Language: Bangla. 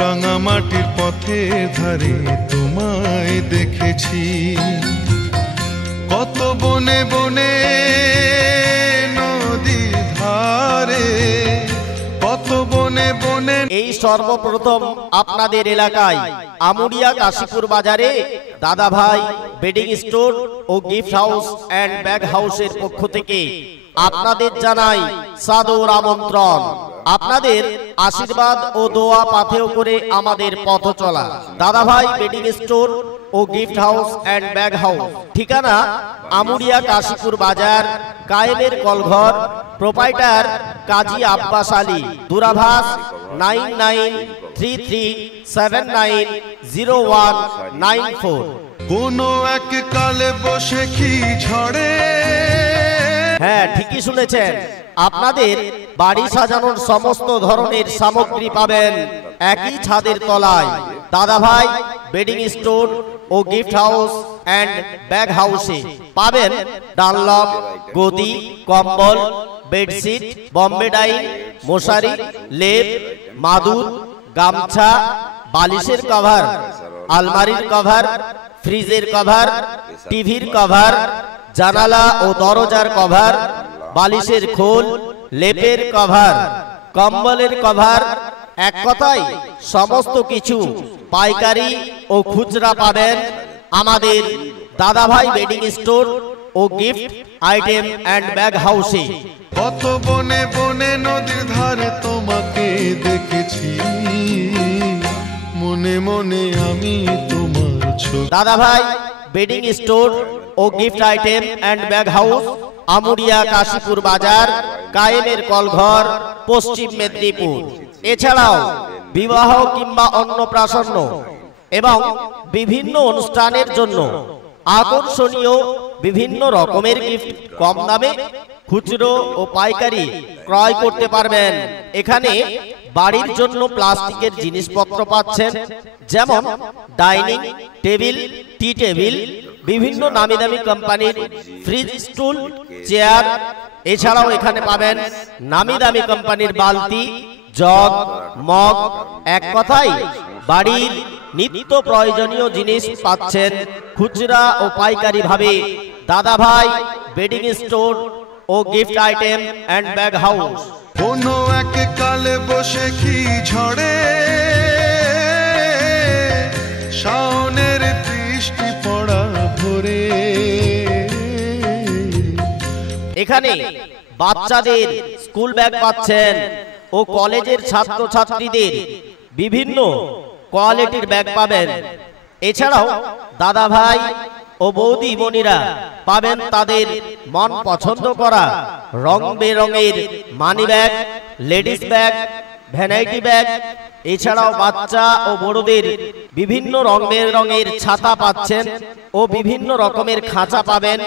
রাঙামাটির পথে ধারে তোমায় দেখেছি, কত বনে বনে নদীর ধারে, কত বনে বনে। এই সর্বপ্রথম আপনাদের এলাকায় আমুরিয়া কাশীপুর বাজারে দাদাভাই বেডিং স্টোর ও গিফট হাউস অ্যান্ড ব্যাগ হাউসের পক্ষ থেকে আপনাদের জানাই সাদর আমন্ত্রণ। আপনাদের আশীর্বাদ ও দোয়া পাথেয় করে আমাদের পথ চলা। দাদাভাই বেডিং স্টোর ও gift house and bag house, ঠিকানা আমুরিয়া কাশীপুর বাজার, কায়েমের কলঘর, প্রোপাইটার কাজী আব্বাস আলী, দূরাভাষ 9933790194। কোন এক কালে বসে কি ঝড়ে। হ্যাঁ, ঠিকই শুনেছেন, আপনাদের বাড়ি সাজানোর সমস্ত ধরনের সামগ্রী পাবেন একই ছাদের তলায়। দাদাভাই বেডিং স্টোর ও গিফট হাউস অ্যান্ড ব্যাগ হাউসে পাবেন ডানলপ, গদি, কম্বল, বেডশিট, বম্বে ডাইং, মশারি, লেপ, মাদুর, গামছা, বালিশের কভার, আলমারির কভার, ফ্রিজের কভার, টিভির কভার, জানালা ও দরজার কভার, বালিশের খোল, লেপের কভার, কম্বলের কভার, এক কথায় সমস্ত কিছু পাইকারি ও খুচরা পাবেন আমাদের দাদাভাই বেডিং স্টোর ও গিফট আইটেম অ্যান্ড ব্যাগ হাউসে। কত বনে বনে নদীর ধারে তোমাকে দেখেছি, মনে মনে আমি তোমার ছবি। দাদাভাই বেডিং স্টোর ও gift item and bag house, Amuria Kashipur Bazar, কায়েমের কলঘর, পশ্চিম মেদিনীপুর। এছাড়াও বিবাহ কিংবা অন্নপ্রাশন এবং বিভিন্ন অনুষ্ঠানের জন্য আকর্ষণীয় বিভিন্ন রকমের গিফট কম দামে খুচরো ও পাইকারি ক্রয় করতে পারবেন। এখানে বাড়ির জন্য প্লাস্টিকের জিনিসপত্র পাচ্ছেন, যেমন ডাইনিং টেবিল, টি টেবিল, বিভিন্ন নামি দামি কোম্পানির ফ্রিজ, স্টুল, চেয়ার। এছাড়াও এখানে পাবেন নামি দামি কোম্পানির বালতি, জগ, মগ, এক কথায় বাড়ির নিত্য প্রয়োজনীয় জিনিস পাচ্ছেন খুচরা ও পাইকারি ভাবে দাদাভাই বেডিং স্টোর ও gift item and bag house. কোন এক কালে বসে কি ঝড়ে, শাওনের বৃষ্টি পড়া ভোরে। এখানে বাচ্চাদের স্কুল ব্যাগ পাচ্ছেন ও কলেজের ছাত্রছাত্রীদের বিভিন্ন কোয়ালিটির ব্যাগ পাবেন। এছাড়াও দাদাভাই ও বৌদি বোনিরা পাবেন তাদের মন পছন্দ করা রং বেরঙের money bag, ladies bag, vanity bag. এছাড়াও বাচ্চা ও বড়দের বিভিন্ন রঙের ছাতা পাচ্ছেন ও বিভিন্ন রকমের খাঁচা পাবেন।